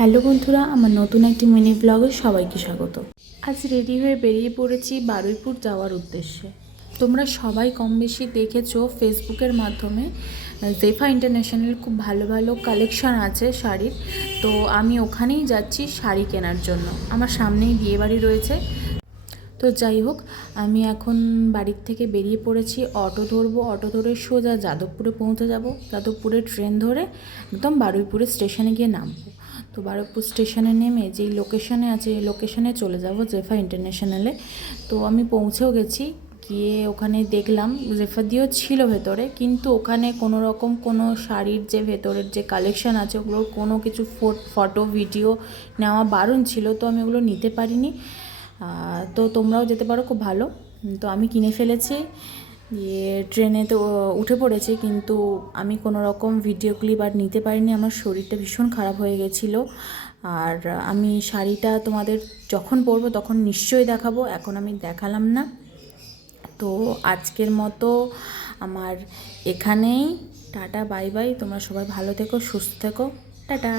Hello বন্ধুরা, আমার নতুন একটি মিনি ব্লগে সবাইকে স্বাগত। আজ রেডি হয়ে বেরিয়ে পড়েছি বারুইপুর যাওয়ার উদ্দেশ্যে। তোমরা সবাই কম বেশি দেখেছো ফেসবুকের মাধ্যমে জেফা ইন্টারন্যাশনাল খুব ভালো ভালো কালেকশান আছে শাড়ির। তো আমি ওখানেই যাচ্ছি শাড়ি কেনার জন্য। আমার সামনেই বিয়েবাড়ি রয়েছে। তো যাই হোক, আমি এখন বাড়ির থেকে বেরিয়ে পড়েছি। অটো ধরবো, অটো ধরে সোজা যাদবপুরে পৌঁছে যাব। যাদবপুরে ট্রেন ধরে একদম বারুইপুরের স্টেশনে গিয়ে নামবো। তো বারুইপুর স্টেশনে নেমে যেই লোকেশনে আছে এই লোকেশনে চলে যাব জেফা ইন্টারন্যাশনালে। তো আমি পৌঁছেও গেছি। গিয়ে ওখানে দেখলাম জেফা দিয়েও ছিল ভেতরে, কিন্তু ওখানে কোনো রকম কোনো শাড়ির যে ভেতরের যে কালেকশান আছে ওগুলোর কোনো কিছু ফটো ভিডিও নেওয়া বারণ ছিল। তো আমি ওগুলো নিতে পারিনি। তো তোমরাও যেতে পারো, খুব ভালো। তো আমি কিনে ফেলেছি, দিয়ে ট্রেনে তো উঠে পড়েছি, কিন্তু আমি কোনো রকম ভিডিও ক্লিপ আর নিতে পারিনি। আমার শরীরটা ভীষণ খারাপ হয়ে গেছিলো। আর আমি শাড়িটা তোমাদের যখন পরবো তখন নিশ্চয়ই দেখাবো, এখন আমি দেখালাম না। তো আজকের মতো আমার এখানেই টাটা, বাই বাই। তোমরা সবাই ভালো থেকো, সুস্থ থেকো, টাটা।